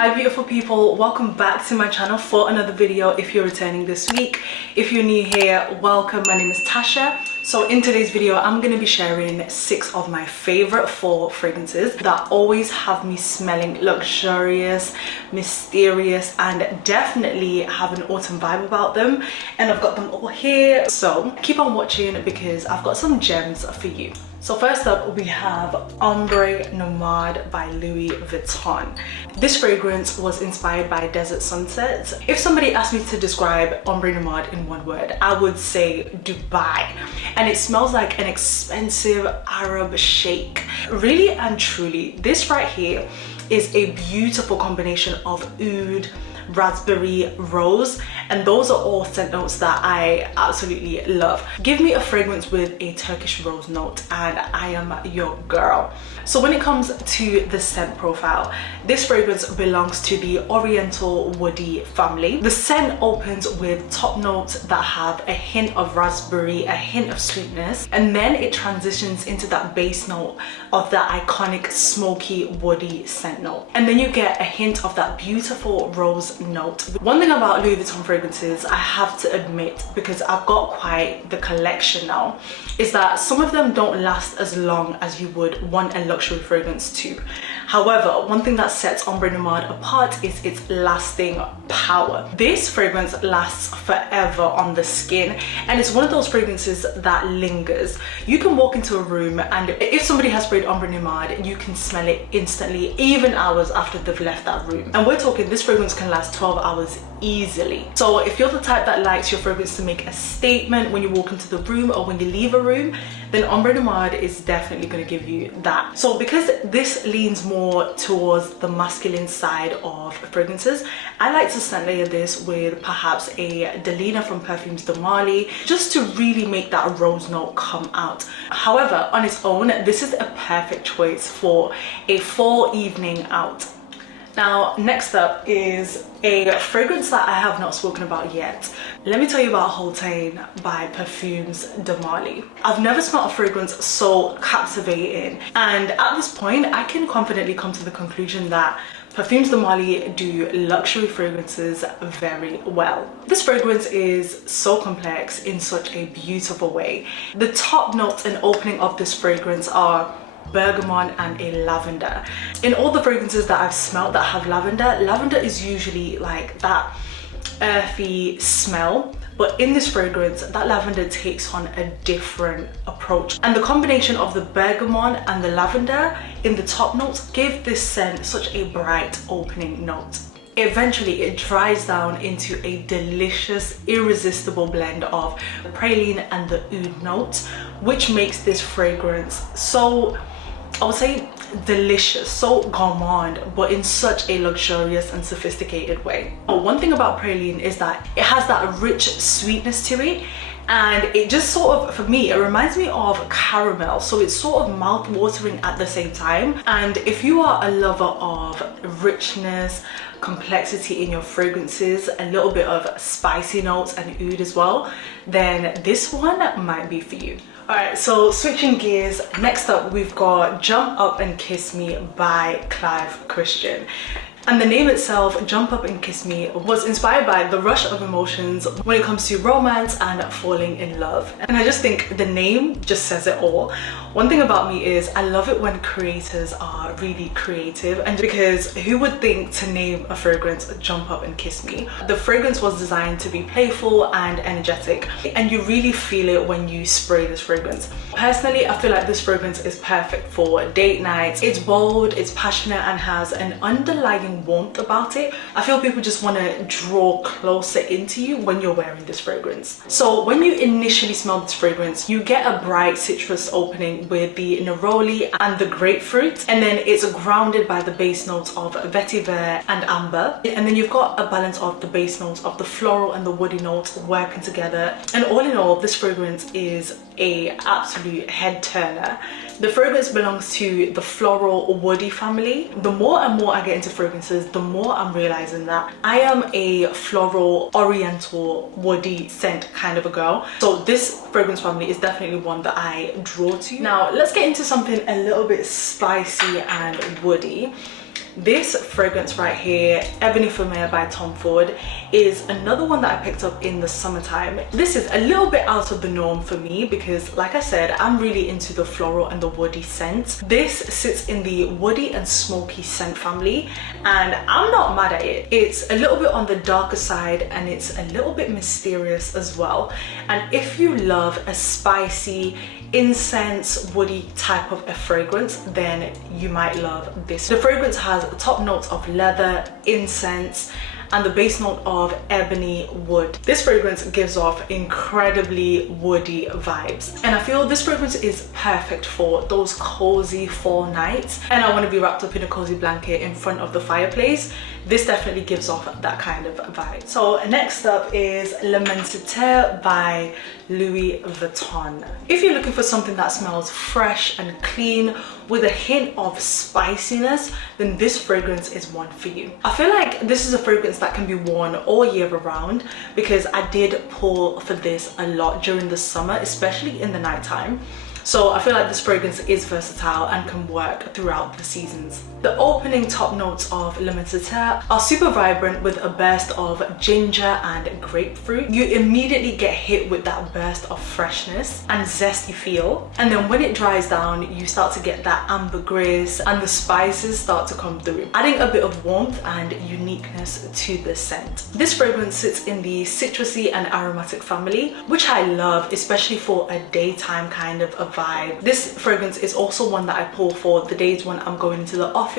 Hi beautiful people, welcome back to my channel for another video. If you're returning this week, if you're new here, welcome. My name is Tasha. So in today's video I'm going to be sharing 6 of my favorite fall fragrances that always have me smelling luxurious, mysterious, and definitely have an autumn vibe about them, and I've got them all here, so keep on watching because I've got some gems for you. So first up we have Ombre Nomade by Louis Vuitton. This fragrance was inspired by desert sunsets. If somebody asked me to describe Ombre Nomade in one word, I would say Dubai. And it smells like an expensive Arab sheikh. Really and truly, this right here is a beautiful combination of oud, raspberry, rose, and those are all scent notes that I absolutely love. Give me a fragrance with a Turkish rose note and I am your girl. So when it comes to the scent profile, this fragrance belongs to the Oriental Woody family. The scent opens with top notes that have a hint of raspberry, a hint of sweetness, and then it transitions into that base note of that iconic smoky woody scent note, and then you get a hint of that beautiful rose note. One thing about Louis Vuitton fragrances, I have to admit, because I've got quite the collection now, is that some of them don't last as long as you would want a luxury fragrance to. However, one thing that sets Ombre Nomade apart is its lasting power. This fragrance lasts forever on the skin, and it's one of those fragrances that lingers. You can walk into a room and if somebody has sprayed Ombre Nomade, you can smell it instantly, even hours after they've left that room. And we're talking this fragrance can last 12 hours easily. So if you're the type that likes your fragrance to make a statement when you walk into the room or when you leave a room, then Ombre Nomade is definitely going to give you that. So because this leans more towards the masculine side of fragrances, I like to scent layer this with perhaps a Delina from Perfumes de Marly, just to really make that rose note come out. However, on its own, this is a perfect choice for a fall evening out. Now, next up is a fragrance that I have not spoken about yet. Let me tell you about Haltane by Perfumes de Marly. I've never smelled a fragrance so captivating, and at this point I can confidently come to the conclusion that Perfumes de Marly do luxury fragrances very well. This fragrance is so complex in such a beautiful way. The top notes and opening of this fragrance are bergamot and a lavender. In all the fragrances that I've smelled that have lavender, lavender is usually like that earthy smell, but in this fragrance that lavender takes on a different approach, and the combination of the bergamot and the lavender in the top notes give this scent such a bright opening note. Eventually it dries down into a delicious, irresistible blend of the praline and the oud notes, which makes this fragrance so, I would say, delicious, so gourmand, but in such a luxurious and sophisticated way. One thing about praline is that it has that rich sweetness to it, and it just sort of, for me, it reminds me of caramel, so it's sort of mouth-watering at the same time. And if you are a lover of richness, complexity in your fragrances, a little bit of spicy notes and oud as well, then this one might be for you. Alright, so switching gears, next up we've got Jump Up and Kiss Me by Clive Christian. And the name itself, Jump Up and Kiss Me, was inspired by the rush of emotions when it comes to romance and falling in love. And I just think the name just says it all. One thing about me is I love it when creators are really creative, and because who would think to name a fragrance Jump Up and Kiss Me? The fragrance was designed to be playful and energetic, and you really feel it when you spray this fragrance. Personally, I feel like this fragrance is perfect for date nights. It's bold, it's passionate, and has an underlying warmth about it. I feel people just want to draw closer into you when you're wearing this fragrance. So when you initially smell this fragrance, you get a bright citrus opening with the neroli and the grapefruit, and then it's grounded by the base notes of vetiver and amber, and then you've got a balance of the base notes of the floral and the woody notes working together. And all in all, this fragrance is a absolute head turner. The fragrance belongs to the floral woody family. The more and more I get into fragrances, the more I'm realizing that I am a floral oriental woody scent kind of a girl. So this fragrance family is definitely one that I draw to. Now let's get into something a little bit spicy and woody. This fragrance right here, Èbenè Fumè by Tom Ford, is another one that I picked up in the summertime. This is a little bit out of the norm for me because, like I said, I'm really into the floral and the woody scent. This sits in the woody and smoky scent family, and I'm not mad at it. It's a little bit on the darker side and it's a little bit mysterious as well. And if you love a spicy, incense, woody type of a fragrance, then you might love this. The fragrance has top notes of leather, incense, and the base note of ebony wood. This fragrance gives off incredibly woody vibes, and I feel this fragrance is perfect for those cozy fall nights and I want to be wrapped up in a cozy blanket in front of the fireplace. This definitely gives off that kind of vibe. So next up is L'Immensité by Louis Vuitton. If you're looking for something that smells fresh and clean with a hint of spiciness, then this fragrance is one for you. I feel like this is a fragrance that can be worn all year around because I did pull for this a lot during the summer, especially in the nighttime. So I feel like this fragrance is versatile and can work throughout the seasons. The opening top notes of L'Immensité are super vibrant with a burst of ginger and grapefruit. You immediately get hit with that burst of freshness and zesty feel. And then when it dries down, you start to get that ambergris and the spices start to come through, adding a bit of warmth and uniqueness to the scent. This fragrance sits in the citrusy and aromatic family, which I love, especially for a daytime kind of a vibe. This fragrance is also one that I pull for the days when I'm going into the office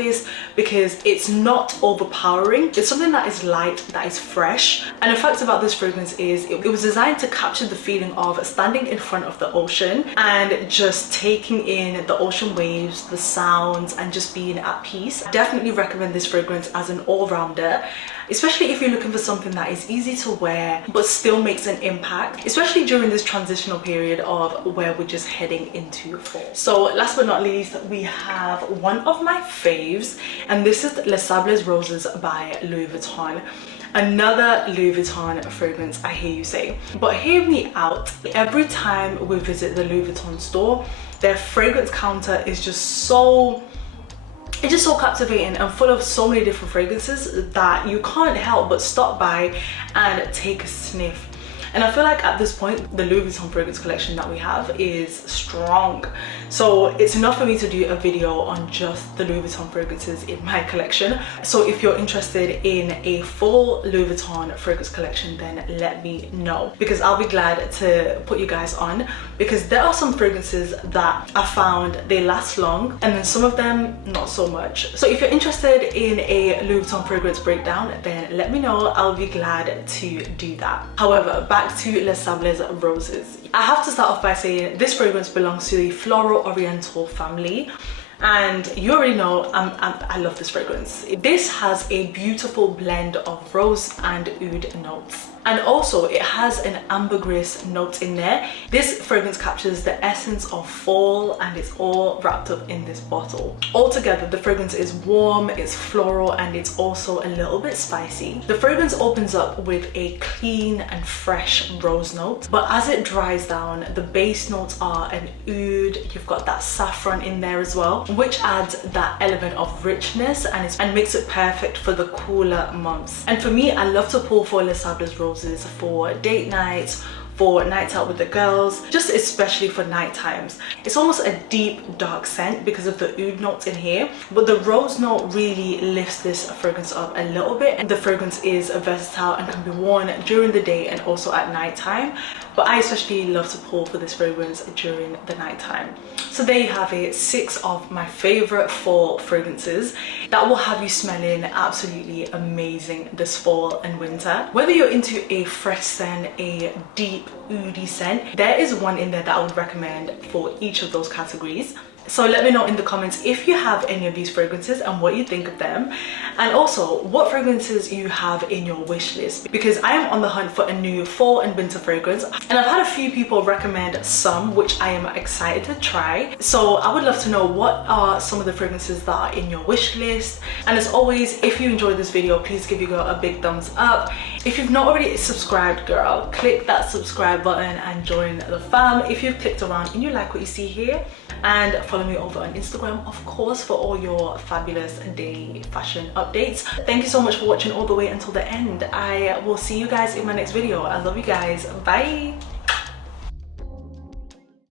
because it's not overpowering. It's something that is light, that is fresh. And the fact about this fragrance is it was designed to capture the feeling of standing in front of the ocean and just taking in the ocean waves, the sounds, and just being at peace. I definitely recommend this fragrance as an all-rounder, especially if you're looking for something that is easy to wear but still makes an impact, especially during this transitional period of where we're just heading into fall. So last but not least, we have one of my faves, and this is Les Sables Roses by Louis Vuitton. Another Louis Vuitton fragrance, I hear you say. But hear me out. Every time we visit the Louis Vuitton store, their fragrance counter is just so captivating and full of so many different fragrances that you can't help but stop by and take a sniff. And I feel like at this point, the Louis Vuitton fragrance collection that we have is strong. So it's enough for me to do a video on just the Louis Vuitton fragrances in my collection. So if you're interested in a full Louis Vuitton fragrance collection, then let me know, because I'll be glad to put you guys on, because there are some fragrances that I found they last long and then some of them not so much. So if you're interested in a Louis Vuitton fragrance breakdown, then let me know. I'll be glad to do that. However, back to Les Sables Roses. I have to start off by saying this fragrance belongs to the Floral Oriental family, and you already know I love this fragrance. This has a beautiful blend of rose and oud notes, and also it has an ambergris note in there. This fragrance captures the essence of fall and it's all wrapped up in this bottle. Altogether, the fragrance is warm, it's floral, and it's also a little bit spicy. The fragrance opens up with a clean and fresh rose note, but as it dries down, the base notes are an oud. You've got that saffron in there as well, which adds that element of richness and makes it perfect for the cooler months. And for me, I love to pull for Les Sables Roses for date nights, for nights out with the girls, just especially for night times. It's almost a deep dark scent because of the oud notes in here, but the rose note really lifts this fragrance up a little bit. And the fragrance is versatile and can be worn during the day and also at night time, but I especially love to pull for this fragrance during the night time. So there you have it, 6 of my favorite fall fragrances that will have you smelling absolutely amazing this fall and winter. Whether you're into a fresh scent, a deep oudy scent, there is one in there that I would recommend for each of those categories. So let me know in the comments if you have any of these fragrances and what you think of them, and also what fragrances you have in your wish list, because I am on the hunt for a new fall and winter fragrance, and I've had a few people recommend some which I am excited to try. So I would love to know what are some of the fragrances that are in your wish list. And as always, if you enjoyed this video, please give your girl a big thumbs up. If you've not already subscribed, girl, click that subscribe button and join the fam. If you've clicked around and you like what you see here, and follow me over on Instagram, of course, for all your fabulous daily fashion updates. Thank you so much for watching all the way until the end. I will see you guys in my next video. I love you guys. Bye.